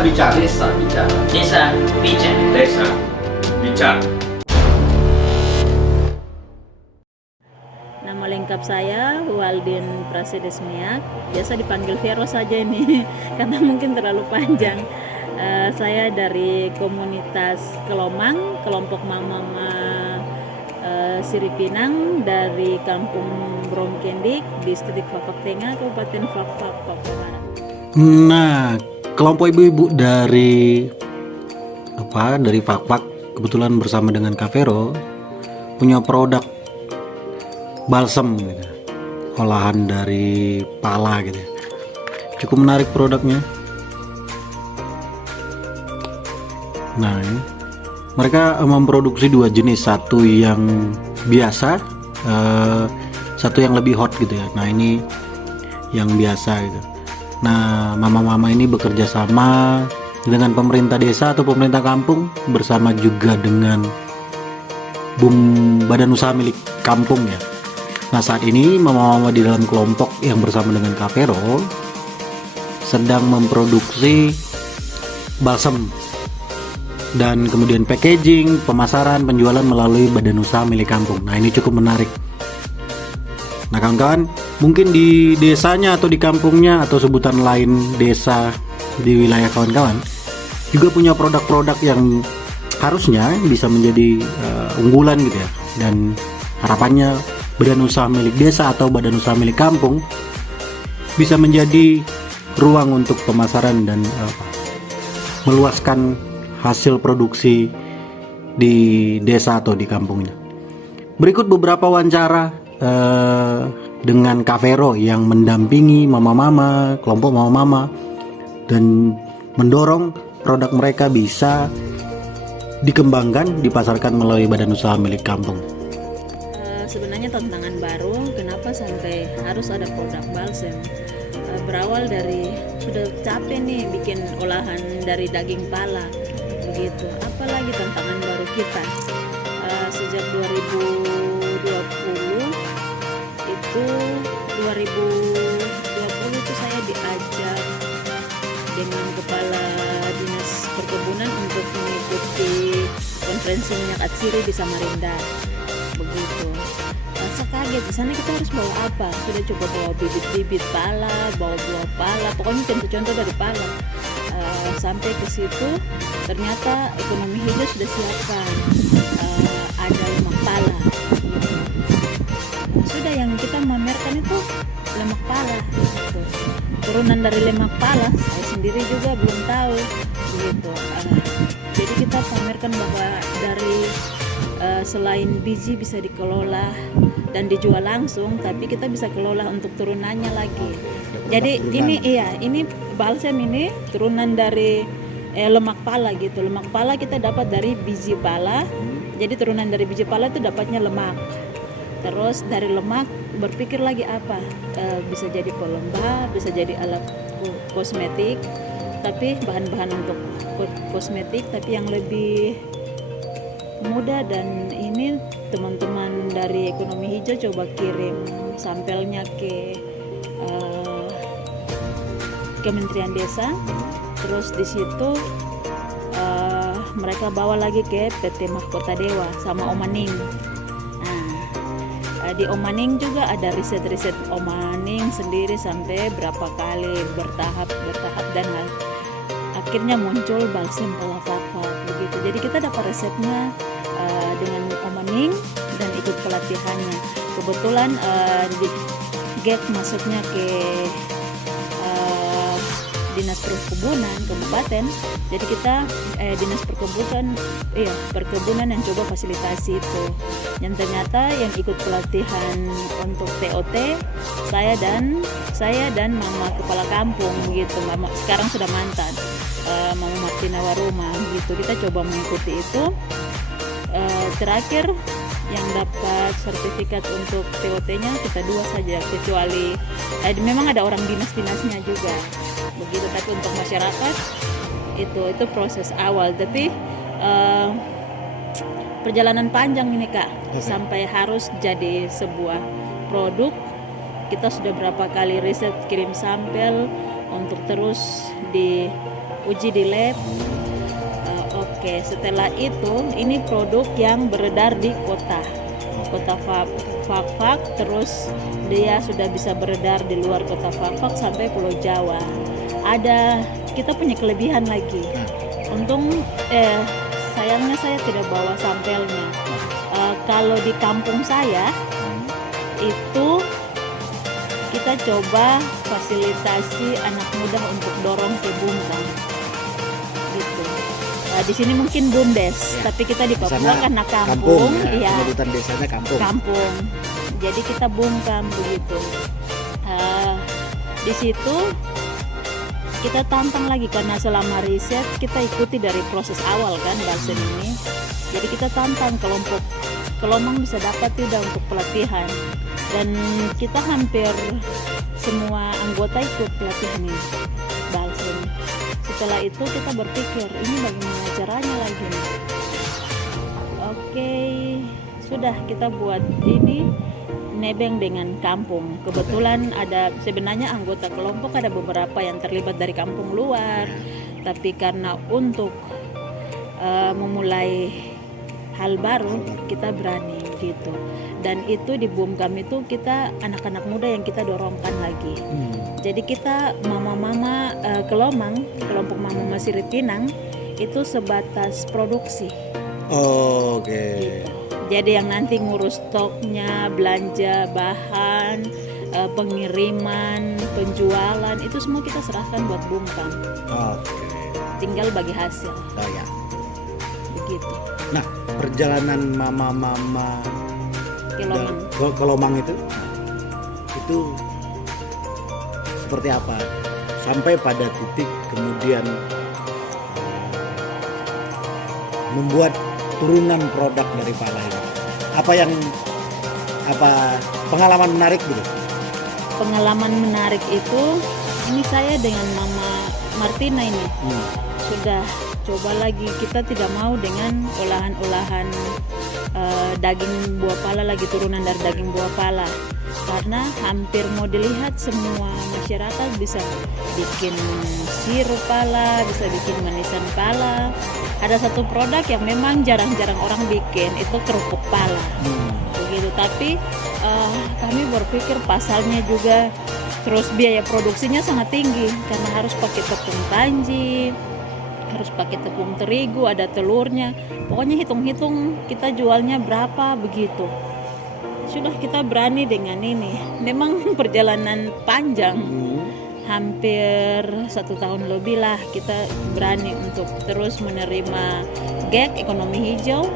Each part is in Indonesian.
Desa bicara. Desa bicara. Desa bicara. Desa bicara. Nama lengkap saya Waldin Prasedesmiak, biasa dipanggil Vero saja ini karena mungkin terlalu panjang. Saya dari komunitas Kelomang, kelompok Mama Siripinang dari Kampung Brongkendik, Distrik Fakfak Tengah, Kabupaten Fakfak, Papua Barat. Nah, kelompok ibu-ibu dari Fakfak kebetulan bersama dengan Kak Vero punya produk balsem gitu, olahan dari pala gitu. Cukup menarik produknya. Nah, ini mereka memproduksi dua jenis, satu yang biasa, satu yang lebih hot gitu ya. Nah, ini yang biasa gitu. Nah, mama-mama ini bekerja sama dengan pemerintah desa atau pemerintah kampung, bersama juga dengan badan usaha milik kampung ya. Nah, saat ini mama-mama di dalam kelompok yang bersama dengan Kak Vero sedang memproduksi balsem dan kemudian packaging, pemasaran, penjualan melalui badan usaha milik kampung. Nah, ini cukup menarik. Nah, kawan-kawan, mungkin di desanya atau di kampungnya atau sebutan lain desa di wilayah kawan-kawan juga punya produk-produk yang harusnya bisa menjadi unggulan gitu ya. Dan harapannya badan usaha milik desa atau badan usaha milik kampung bisa menjadi ruang untuk pemasaran dan meluaskan hasil produksi di desa atau di kampungnya. Berikut beberapa wawancara dengan Kak Vero yang mendampingi mama-mama, kelompok mama-mama, dan mendorong produk mereka bisa dikembangkan, dipasarkan melalui badan usaha milik kampung. Sebenarnya tantangan baru, kenapa sampai harus ada produk balsem? Berawal dari sudah capek nih bikin olahan dari daging pala, begitu. Apalagi tantangan baru kita sejak 2020 itu 2020 itu saya diajak dengan kepala dinas perkebunan untuk mengikuti konferensi minyak atsiri di Samarinda, begitu. Saya kaget, di sana kita harus bawa apa? Sudah coba bawa bibit-bibit pala, bawa buah pala, pokoknya contoh-contoh dari pala. Sampai ke situ ternyata ekonomi hijau sudah siapkan, ada lemak pala. Sudah yang kita memamerkan itu lemak pala, gitu. Turunan dari lemak pala saya sendiri juga belum tahu, gitu. Jadi kita pamerkan bahwa dari selain biji bisa dikelola dan dijual langsung, tapi kita bisa kelola untuk turunannya lagi. Jadi ini balsem ini turunan dari lemak pala gitu. Lemak pala kita dapat dari biji pala. Jadi turunan dari biji pala itu dapatnya lemak. Terus dari lemak berpikir lagi apa? Bisa jadi pelembab, bisa jadi alat kosmetik, tapi bahan-bahan untuk kosmetik tapi yang lebih mudah. Dan ini teman-teman dari ekonomi hijau coba kirim sampelnya ke Kementerian Desa, terus di situ mereka bawa lagi ke PT Mahkota Dewa sama Omaning. Nah, di Omaning juga ada riset-riset Omaning sendiri sampai berapa kali bertahap dan akhirnya muncul balsem pala Fakfak begitu. Jadi kita dapat resepnya dengan Omaning dan ikut pelatihannya. Kebetulan di GET masuknya ke Dinas Perkebunan Kabupaten. Jadi kita Dinas Perkebunan yang coba fasilitasi itu. Yang ternyata yang ikut pelatihan untuk TOT saya dan Mama Kepala Kampung gitu. Mama sekarang sudah mantan Mama Martina Waruma gitu. Kita coba mengikuti itu. Terakhir yang dapat sertifikat untuk TOT-nya kita dua saja, kecuali memang ada orang dinas-dinasnya juga begitu. Tapi untuk masyarakat itu proses awal. Tapi perjalanan panjang ini Kak, sampai harus jadi sebuah produk. Kita sudah berapa kali riset, kirim sampel untuk terus uji di lab. Oke, setelah itu ini produk yang beredar di kota Fak-Fak, terus dia sudah bisa beredar di luar kota Fak-Fak sampai Pulau Jawa. Kita punya kelebihan lagi. Untung sayangnya saya tidak bawa sampelnya. Kalau di kampung saya itu kita coba fasilitasi anak muda untuk dorong ke Bungkam gitu. Di sini mungkin BUMDes, tapi kita di Papua Sana karena kampung, ya. Penyebutan desanya kampung. Jadi kita Bungkam begitu. Di situ kita tantang lagi karena selama riset kita ikuti dari proses awal kan balsam ini. Jadi kita tantang kelompok Kelomang bisa dapat tidak untuk pelatihan, dan kita hampir semua anggota ikut pelatihan ini balsam. Setelah itu kita berpikir ini bagaimana caranya lagi nih. Oke, sudah kita buat ini nebeng dengan kampung. Kebetulan sebenarnya anggota kelompok ada beberapa yang terlibat dari kampung luar, tapi karena untuk memulai hal baru kita berani gitu. Dan itu di Bungkam itu kita anak-anak muda yang kita dorongkan lagi. Jadi kita mama-mama Kelomang, kelompok mama Sirip Pinang itu sebatas produksi. Oke. Gitu. Jadi yang nanti ngurus stoknya, belanja bahan, pengiriman, penjualan itu semua kita serahkan buat Bungkam. Oke. Tinggal bagi hasil. Oh ya. Begitu. Nah, perjalanan mama-mama Kelomang itu seperti apa sampai pada titik kemudian membuat turunan produk dari pala ini? Apa pengalaman menarik gitu? Pengalaman menarik itu ini saya dengan Mama Martina ini sudah coba lagi, kita tidak mau dengan olahan-olahan daging buah pala lagi, turunan dari daging buah pala, karena hampir mau dilihat semua masyarakat bisa bikin sirup pala, bisa bikin manisan pala. Ada satu produk yang memang jarang-jarang orang bikin, itu kerupuk pala begitu, tapi kami berpikir pasarnya juga, terus biaya produksinya sangat tinggi karena harus pakai tepung kanji, harus pakai tepung terigu, ada telurnya, pokoknya hitung-hitung kita jualnya berapa begitu. Sudah kita berani dengan ini. Memang perjalanan panjang, hampir 1 tahun lebih lah kita berani untuk terus menerima GEK ekonomi hijau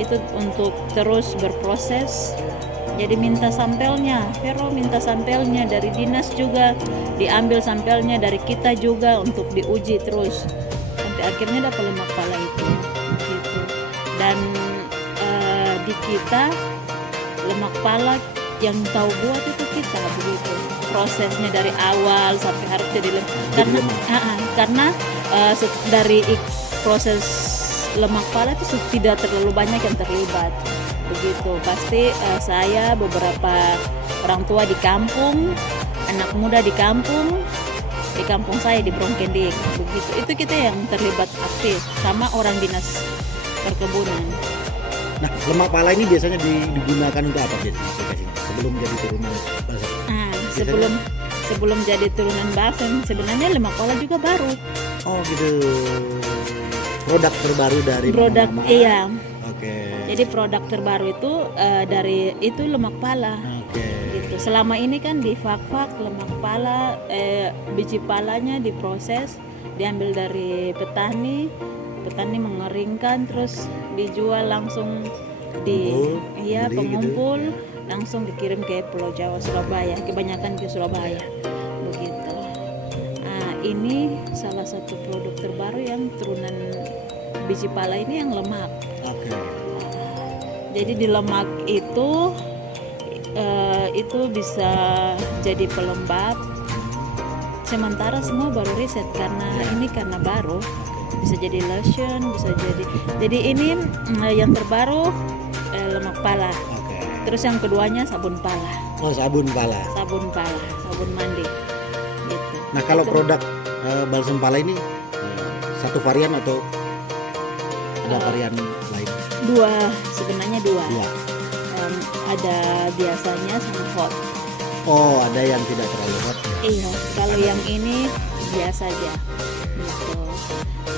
itu untuk terus berproses. Jadi minta sampelnya, Vero minta sampelnya dari dinas juga, diambil sampelnya dari kita juga untuk diuji terus sampai akhirnya dapat lemak pala itu gitu. Dan di kita lemak pala yang tahu buat itu kita begitu, prosesnya dari awal sampai harus jadi lemak karena dari proses lemak pala itu tidak terlalu banyak yang terlibat begitu. Pasti saya, beberapa orang tua di kampung, anak muda di kampung saya di Brongkendik begitu, itu kita yang terlibat aktif sama orang dinas perkebunan. Nah, lemak pala ini biasanya digunakan untuk apa biasanya sebelum jadi turunan balsam? Sebelum jadi turunan balsam sebenarnya lemak pala juga baru. Oh gitu. Produk terbaru dari mama. Iya. Oke. Jadi produk terbaru itu dari itu lemak pala. Oke. Gitu. Selama ini kan di Fak-Fak lemak pala, biji palanya diproses, diambil dari petani mengeringkan, terus dijual langsung pengumpul gitu. Langsung dikirim ke Pulau Jawa, Surabaya, kebanyakan ke Surabaya begitu. Nah, ini salah satu produk terbaru yang turunan biji pala ini yang lemak. Jadi di lemak itu bisa jadi pelembab. Sementara semua baru riset karena ini karena baru. Bisa jadi lotion, bisa jadi ini yang terbaru lemak pala. Terus yang keduanya sabun pala. Oh, sabun pala. Sabun mandi. Gitu. Nah, kalau produk balsam pala ini satu varian atau ada varian lain? Sebenarnya dua. Dua. Ada biasanya sama hot. Oh, ada yang tidak terlalu hot. Iya, kalau yang ini biasa aja. Gitu.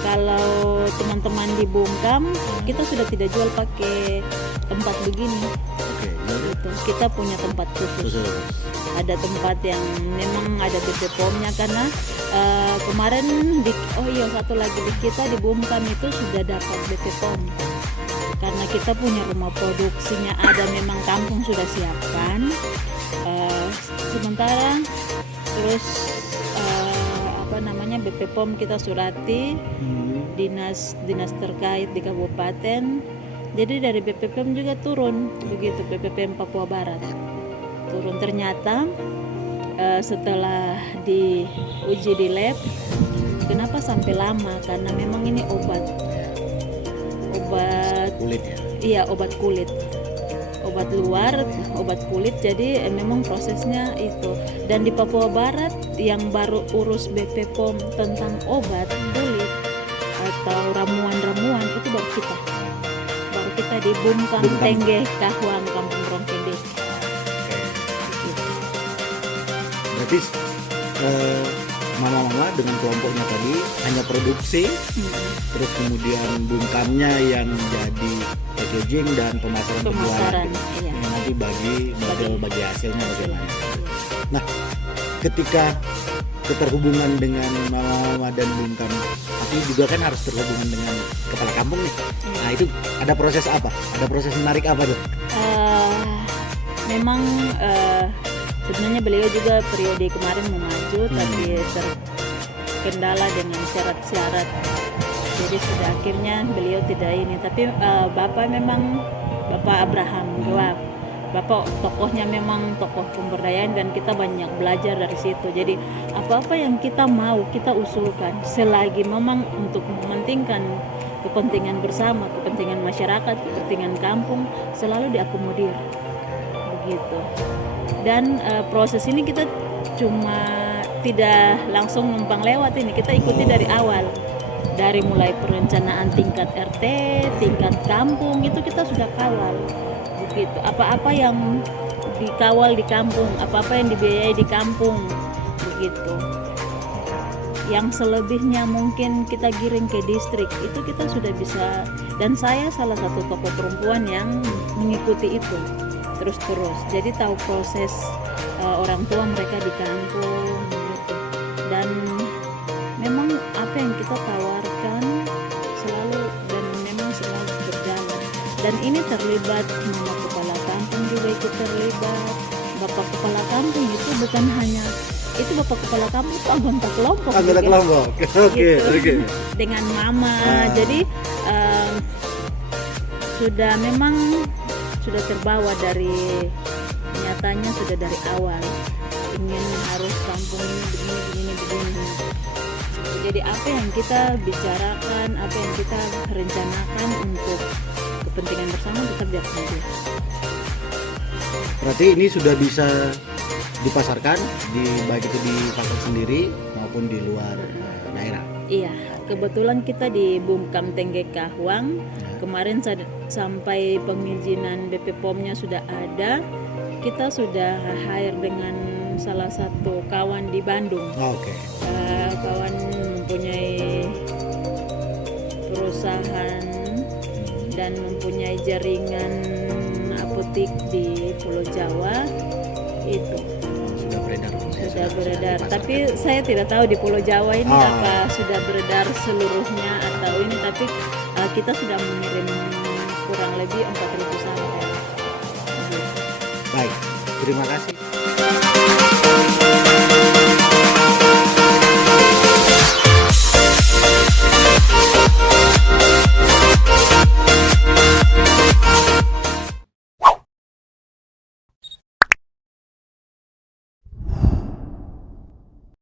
Kalau teman-teman di Bungkam, kita sudah tidak jual pakai tempat begini. Oke, jadi Gitu. Kita punya tempat khusus. khusus. Ada tempat yang memang ada BP POM-nya karena kemarin satu lagi di kita di Bungkam itu sudah dapat BP POM. Karena kita punya rumah produksinya ada, memang kampung sudah siapkan. Sementara terus BP POM kita surati dinas terkait di kabupaten. Jadi dari BP POM juga turun begitu, BP POM Papua Barat turun. Ternyata setelah diuji di lab, kenapa sampai lama? Karena memang ini obat Kulit ya. iya, obat kulit, obat luar, obat kulit. Jadi memang prosesnya itu. Dan di Papua Barat yang baru urus BP POM tentang obat kulit atau ramuan-ramuan itu baru kita di Bungkam Tenggeh Kahuang, Kampung Rongkendek. Berarti mama-mama dengan kelompoknya tadi hanya produksi, terus kemudian Bungkamnya yang jadi packaging dan pemasaran penjualan. Iya. Yang nanti bagi hasilnya bagaimana. Nah, ketika keterhubungan dengan mama-mama dan Bungkam, tapi juga kan harus terhubungan dengan kepala kampung nih. Nah, itu ada proses apa? Ada proses menarik apa tuh? Memang sebenarnya beliau juga periode kemarin mau maju, tapi terkendala dengan syarat-syarat. Jadi sudah akhirnya beliau tidak ini. Tapi Bapak Abraham Gewap, Bapak tokohnya memang tokoh pemberdayaan dan kita banyak belajar dari situ. Jadi apa-apa yang kita mau kita usulkan selagi memang untuk mementingkan kepentingan bersama, kepentingan masyarakat, kepentingan kampung, selalu diakomodir begitu. Dan proses ini kita cuma tidak langsung numpang lewat ini, kita ikuti dari awal, dari mulai perencanaan tingkat RT, tingkat kampung itu kita sudah kawal begitu. Apa-apa yang dikawal di kampung, apa-apa yang dibiayai di kampung begitu. Yang selebihnya mungkin kita giring ke distrik, itu kita sudah bisa. Dan saya salah satu tokoh perempuan yang mengikuti itu terus. Jadi tahu proses orang tua mereka di kampung gitu. Dan memang apa yang kita tawarkan selalu dan memang selalu berjalan. Dan ini terlibat mama kepala kampung juga ikut terlibat. Bapak kepala kampung itu bukan hanya itu, bapak kepala kampung itu anggota kelompok. Anggota kelompok. Oke. Dengan mama. Jadi sudah terbawa dari nyatanya, sudah dari awal ingin harus kampung ini begini. Jadi apa yang kita bicarakan, apa yang kita rencanakan untuk kepentingan bersama tetap diakomodir. Berarti ini sudah bisa dipasarkan baik itu di pasar sendiri maupun di luar daerah. Iya, kebetulan kita di Bungkam Tenggeh Kahuang kemarin sampai pengizinan BP POM-nya sudah ada. Kita sudah hire dengan salah satu kawan di Bandung. Oke. Kawan mempunyai perusahaan dan mempunyai jaringan apotik di Pulau Jawa itu. Sudah beredar. Tapi saya tidak tahu di Pulau Jawa ini apa sudah beredar seluruhnya atau ini, tapi kita sudah mengirim kurang lebih 4.000 sampel. Baik, terima kasih.